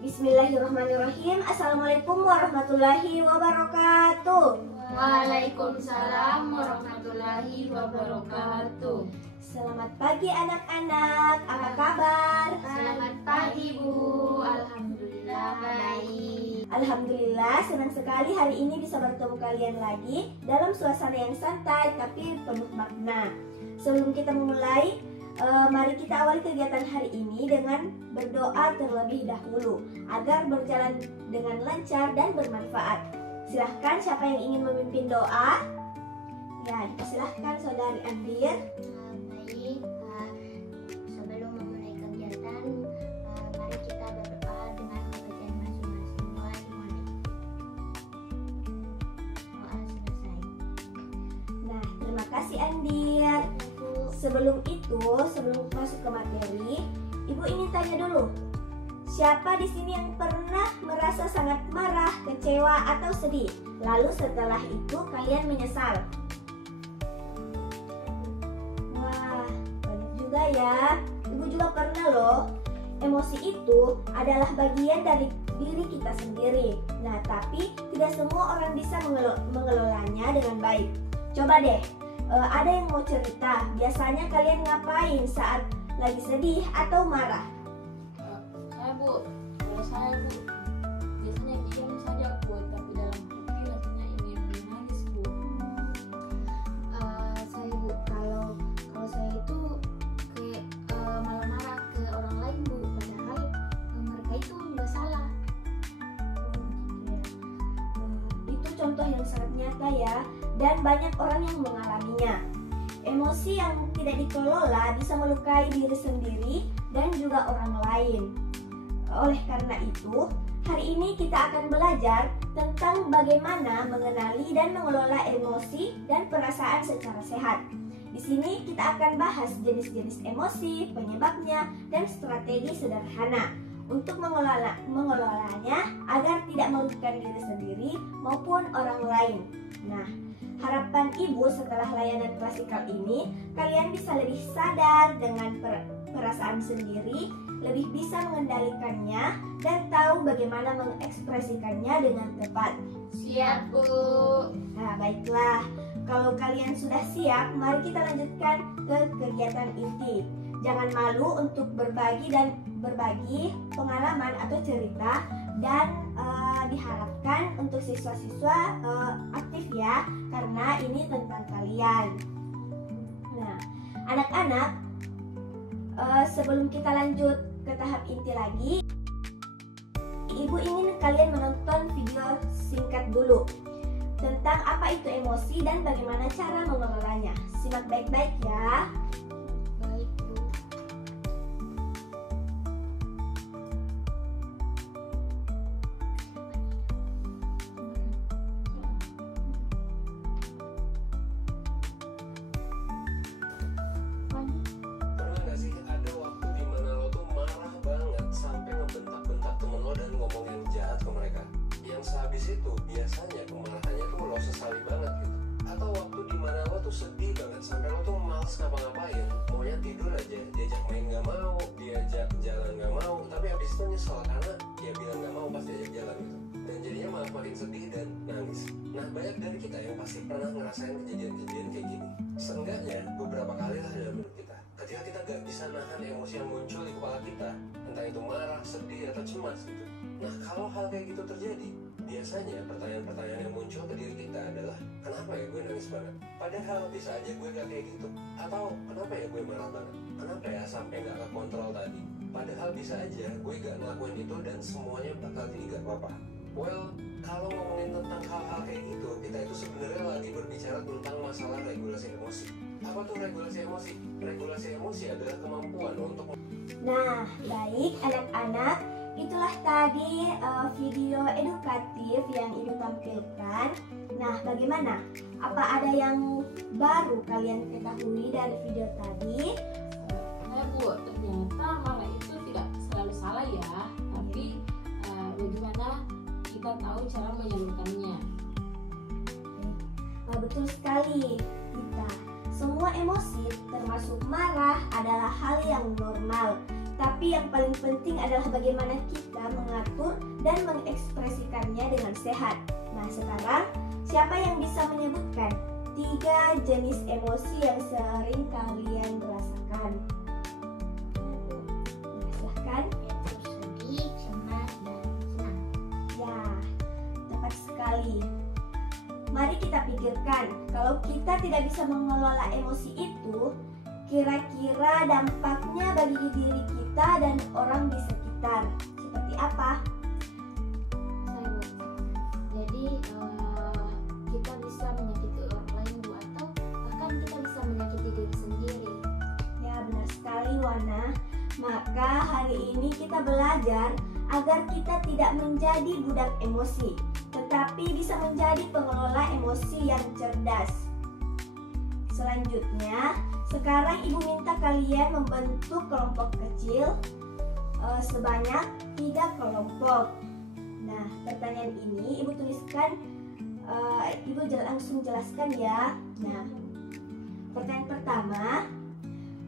Bismillahirrahmanirrahim. Assalamualaikum warahmatullahi wabarakatuh. Waalaikumsalam warahmatullahi wabarakatuh. Selamat pagi anak-anak, apa kabar? Selamat pagi Bu, alhamdulillah baik. Alhamdulillah, senang sekali hari ini bisa bertemu kalian lagi dalam suasana yang santai tapi penuh makna. Sebelum kita memulai, mari kita awali kegiatan hari ini dengan berdoa terlebih dahulu agar berjalan dengan lancar dan bermanfaat. Silahkan siapa yang ingin memimpin doa? Ya, silahkan Saudari Andir. Baik, sebelum memulai kegiatan, mari kita berdoa dengan kepercayaan masing-masing. Doa dimulai. Doa selesai. Nah, terima kasih Andir. Sebelum masuk ke materi, Ibu ingin tanya dulu. Siapa di sini yang pernah merasa sangat marah, kecewa, atau sedih? Lalu setelah itu kalian menyesal? Wah, banyak juga ya. Ibu juga pernah loh. Emosi itu adalah bagian dari diri kita sendiri. Nah, tapi tidak semua orang bisa mengelolanya dengan baik. Coba deh, ada yang mau cerita, biasanya kalian ngapain saat lagi sedih atau marah? Saya Bu, kalau saya Bu, biasanya diam saja Bu, tapi dalam hati rasanya ingin menangis Bu. Saya Bu, kalau saya itu kayak malah marah ke orang lain Bu, padahal mereka itu nggak salah. Itu contoh yang sangat nyata ya, dan banyak orang yang mengalaminya. Emosi yang tidak dikelola bisa melukai diri sendiri dan juga orang lain. Oleh karena itu, hari ini kita akan belajar tentang bagaimana mengenali dan mengelola emosi dan perasaan secara sehat. Di sini kita akan bahas jenis-jenis emosi, penyebabnya, dan strategi sederhana untuk mengelolanya agar tidak merugikan diri sendiri maupun orang lain. Nah, harapan Ibu setelah layanan klasikal ini, kalian bisa lebih sadar dengan perasaan sendiri, lebih bisa mengendalikannya, dan tahu bagaimana mengekspresikannya dengan tepat. Siap Bu. Nah, baiklah. Kalau kalian sudah siap, mari kita lanjutkan ke kegiatan inti. Jangan malu untuk berbagi pengalaman atau cerita, dan diharapkan untuk siswa-siswa aktif ya, karena ini tentang kalian. Nah, anak-anak, sebelum kita lanjut ke tahap inti lagi, Ibu ingin kalian menonton video singkat dulu tentang apa itu emosi dan bagaimana cara mengelolanya. Simak baik-baik ya. Baik Bu. Pernah gak sih ada waktu dimana lo tuh marah banget sampai ngebentak-bentak temen lo dan ngomong yang jahat ke mereka? Yang sehabis itu biasanya kemarahannya tuh lo sesali banget gitu. Atau waktu dimana lo tuh sedih banget sampai lo tuh males ngapa-ngapain, maunya tidur aja, diajak main gak mau, diajak jalan gak mau, tapi habis itu nyesel karena dia bilang gak mau pas diajak jalan gitu. Dan jadinya malah makin sedih dan nangis. Nah, banyak dari kita yang pasti pernah ngerasain kejadian-kejadian kayak gini. Seenggaknya beberapa kali lah dalam hidup kita, ketika kita gak bisa nahan emosi yang muncul di kepala kita, entah itu marah, sedih, atau cemas gitu. Nah, kalau hal kayak gitu terjadi, biasanya pertanyaan-pertanyaan yang muncul ke diri kita adalah, kenapa ya gue nangis banget? Padahal bisa aja gue gak kayak gitu. Atau kenapa ya gue marah banget? Kenapa ya sampai gak kekontrol tadi? Padahal bisa aja gue gak ngelakuin itu dan semuanya bakal jadi gak apa-apa. Well, kalau ngomongin tentang hal-hal kayak gitu, kita itu sebenarnya lagi berbicara tentang masalah regulasi emosi. Apa tuh regulasi emosi? Regulasi emosi adalah kemampuan untuk... Nah, baik anak-anak, itulah tadi video edukatif yang Ibu tampilkan. Nah, bagaimana? Apa ada yang baru kalian ketahui dari video tadi? Bu, ternyata marah itu tidak selalu salah ya, tapi bagaimana kita tahu cara menyalurkannya. Betul sekali, Kita. Semua emosi, termasuk marah, adalah hal yang normal. Tapi yang paling penting adalah bagaimana kita mengatur dan mengekspresikannya dengan sehat. Nah, sekarang siapa yang bisa menyebutkan 3 jenis emosi yang sering kalian rasakan? Nah, silahkan. Sedih, cemas, dan senang. Ya, tepat sekali. Mari kita pikirkan, kalau kita tidak bisa mengelola emosi itu, kira-kira dampaknya bagi diri kita dan orang di sekitar seperti apa? Jadi kita bisa menyakiti orang lain, Bu, atau bahkan kita bisa menyakiti diri sendiri. Ya, benar sekali, Wana. Maka hari ini kita belajar agar kita tidak menjadi budak emosi, tetapi bisa menjadi pengelola emosi yang cerdas. Selanjutnya, sekarang Ibu minta kalian membentuk kelompok kecil sebanyak 3 kelompok. Nah, pertanyaan ini Ibu tuliskan, Ibu langsung jelaskan ya. Nah, pertanyaan pertama,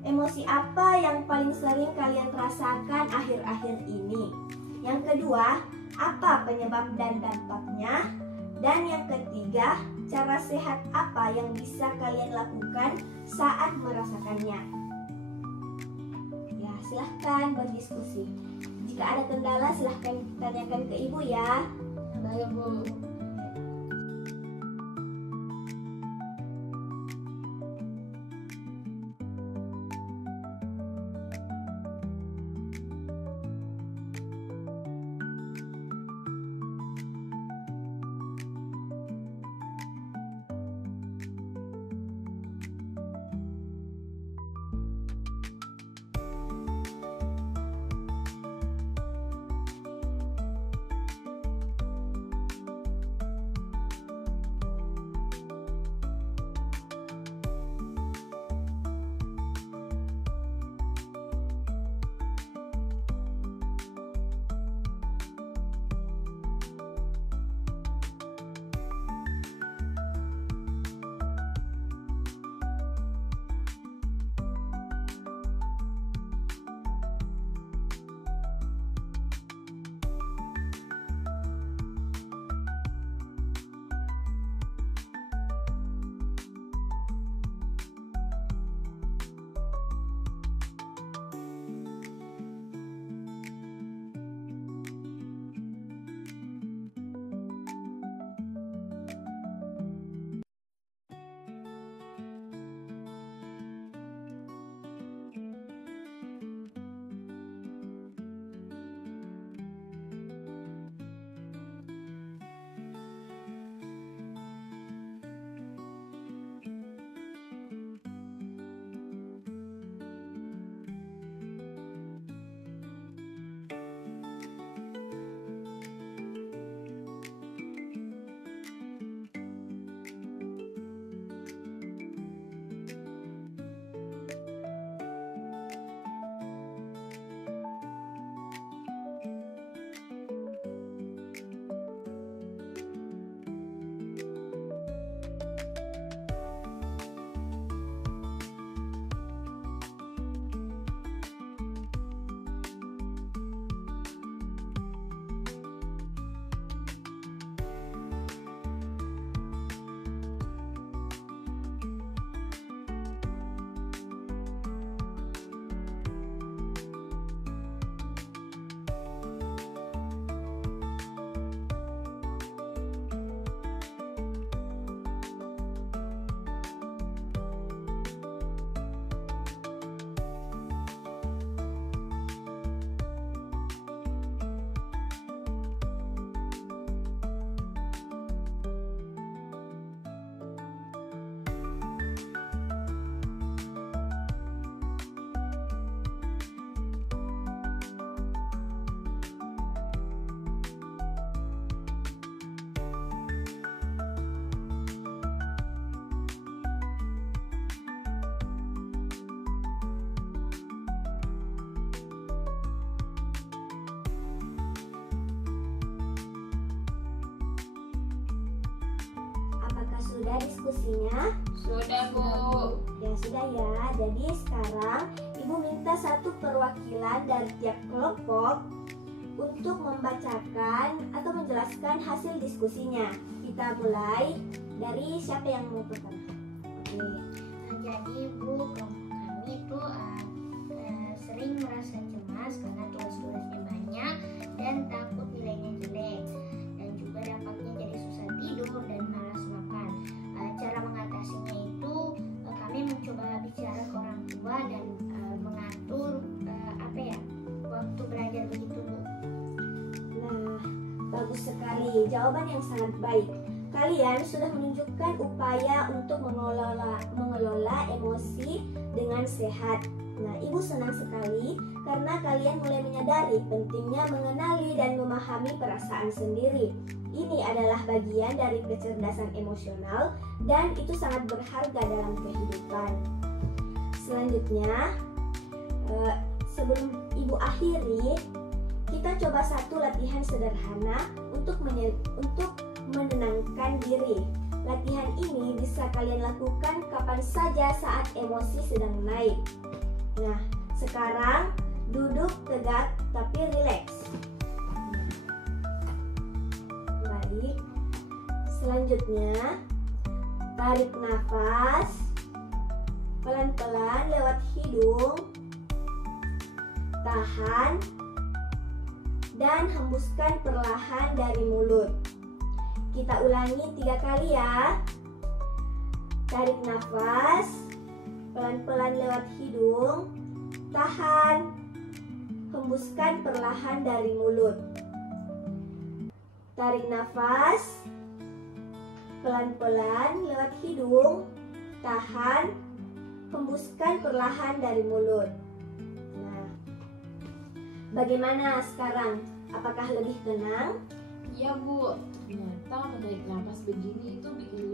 emosi apa yang paling sering kalian rasakan akhir-akhir ini? Yang kedua, apa penyebab dan dampaknya? Dan yang ketiga, cara sehat apa yang bisa kalian lakukan saat merasakannya? Ya, silahkan berdiskusi. Jika ada kendala, silahkan tanyakan ke Ibu ya. Baik, Bu. Sudah diskusinya? Sudah, Bu. Ya sudah ya. Jadi sekarang Ibu minta satu perwakilan dari tiap kelompok untuk membacakan atau menjelaskan hasil diskusinya. Kita mulai dari siapa yang mau pertama? Oke. Jadi Bu, kami itu sering merasa cemas karena tugas-tugasnya banyak dan takut nilainya jelek, dan juga dampaknya jadi susah tidur dan malas makan. Cara mengatasinya itu kami mencoba bicara ke orang tua dan mengatur waktu belajar begitu Bu. Nah, bagus sekali. Jawaban yang sangat baik. Kalian sudah menunjukkan upaya untuk mengelola emosi dengan sehat. Nah, Ibu senang sekali karena kalian mulai menyadari pentingnya mengenali dan memahami perasaan sendiri. Ini adalah bagian dari kecerdasan emosional dan itu sangat berharga dalam kehidupan. Selanjutnya, sebelum Ibu akhiri, kita coba satu latihan sederhana untuk menenangkan diri. Latihan ini bisa kalian lakukan kapan saja saat emosi sedang naik. Nah, sekarang duduk tegak tapi rileks. Baik. Selanjutnya, tarik nafas pelan-pelan lewat hidung, tahan, dan hembuskan perlahan dari mulut. Kita ulangi 3 kali ya. Tarik nafas pelan-pelan lewat hidung, tahan, hembuskan perlahan dari mulut. Tarik nafas pelan-pelan lewat hidung, tahan, hembuskan perlahan dari mulut. Nah, bagaimana sekarang? Apakah lebih tenang? Iya Bu, ternyata menarik nafas begini itu bikin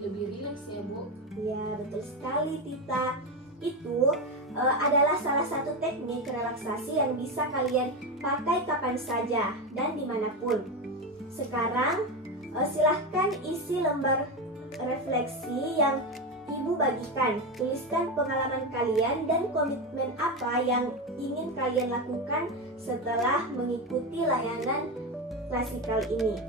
lebih rileks ya Bu. Ya, betul sekali Tita. Itu adalah salah satu teknik relaksasi yang bisa kalian pakai kapan saja dan dimanapun. Sekarang silahkan isi lembar refleksi yang Ibu bagikan. Tuliskan pengalaman kalian dan komitmen apa yang ingin kalian lakukan setelah mengikuti layanan klasikal ini.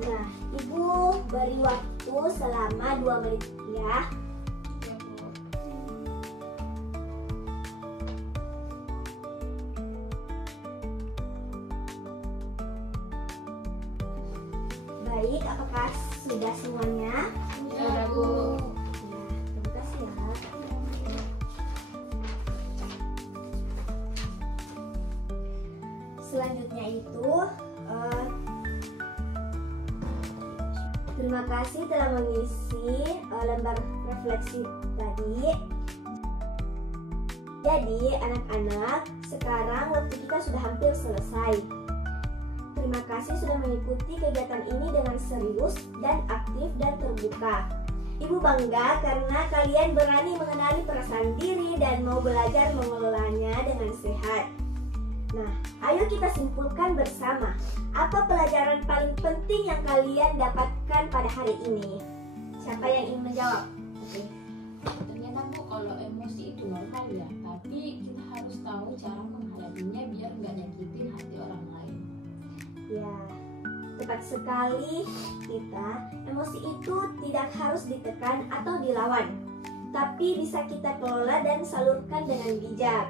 Nah, Ibu beri waktu selama 2 menit ya. Baik, apakah sudah semuanya? Sudah Bu. Nah, terima kasih ya. Selanjutnya itu terima kasih telah mengisi lembar refleksi tadi. Jadi anak-anak, sekarang waktu kita sudah hampir selesai. Terima kasih sudah mengikuti kegiatan ini dengan serius dan aktif dan terbuka. Ibu bangga karena kalian berani mengenali perasaan diri dan mau belajar mengelolanya dengan sehat. Nah, ayo kita simpulkan bersama. Apa pelajaran paling penting yang kalian dapatkan pada hari ini? Siapa yang ingin menjawab? Oke. Ternyata Bu, kalau emosi itu normal ya, tapi kita harus tahu cara menghadapinya biar nggak nyakitin hati orang lain. Ya, tepat sekali Tita. Emosi itu tidak harus ditekan atau dilawan, tapi bisa kita kelola dan salurkan dengan bijak.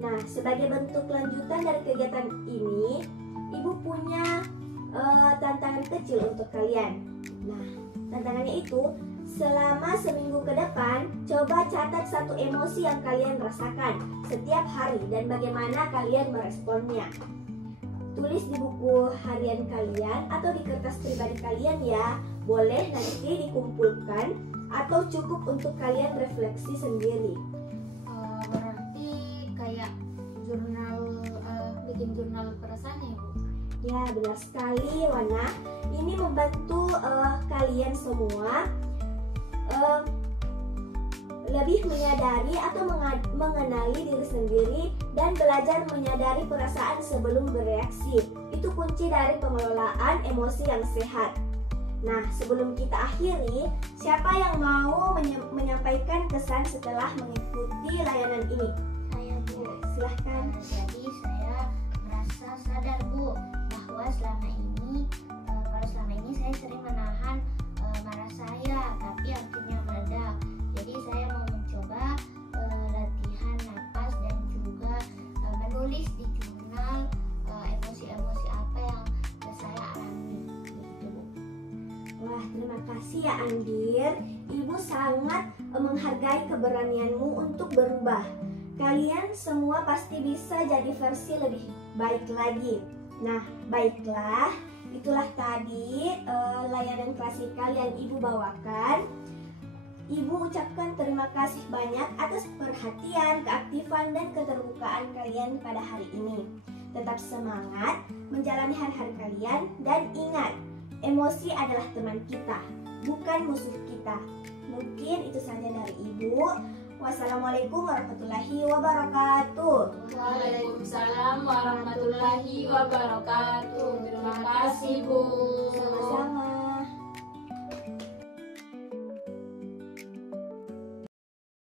Nah, sebagai bentuk lanjutan dari kegiatan ini, Ibu punya tantangan kecil untuk kalian. Nah, tantangannya itu selama seminggu ke depan, coba catat satu emosi yang kalian rasakan setiap hari dan bagaimana kalian meresponnya. Tulis di buku harian kalian atau di kertas pribadi kalian ya. Boleh nanti dikumpulkan atau cukup untuk kalian refleksi sendiri. Berarti kayak bikin jurnal perasaan ya Bu? Ya, benar sekali Wana. Ini membantu kalian semua lebih menyadari atau mengenali diri sendiri dan belajar menyadari perasaan sebelum bereaksi. Itu kunci dari pengelolaan emosi yang sehat. Nah, sebelum kita akhiri, siapa yang mau menyampaikan kesan setelah mengikuti layanan ini? Saya, Bu. Silahkan. Jadi saya merasa sadar, Bu, bahwa selama ini saya sering menahan marah saya, tapi akhirnya meledak. Jadi saya mau mencoba latihan napas dan juga menulis di jurnal emosi-emosi apa yang saya alami. Begitu, Bu. Wah, terima kasih ya Andir. Ibu sangat menghargai keberanianmu untuk berubah. Kalian semua pasti bisa jadi versi lebih baik lagi. Nah, baiklah, itulah tadi layanan klasikal yang Ibu bawakan. Ibu ucapkan terima kasih banyak atas perhatian, keaktifan, dan keterbukaan kalian pada hari ini. Tetap semangat menjalani hari-hari kalian dan ingat, emosi adalah teman kita, bukan musuh kita. Mungkin itu saja dari Ibu. Wassalamualaikum warahmatullahi wabarakatuh. Waalaikumsalam warahmatullahi wabarakatuh. Terima kasih, Bu.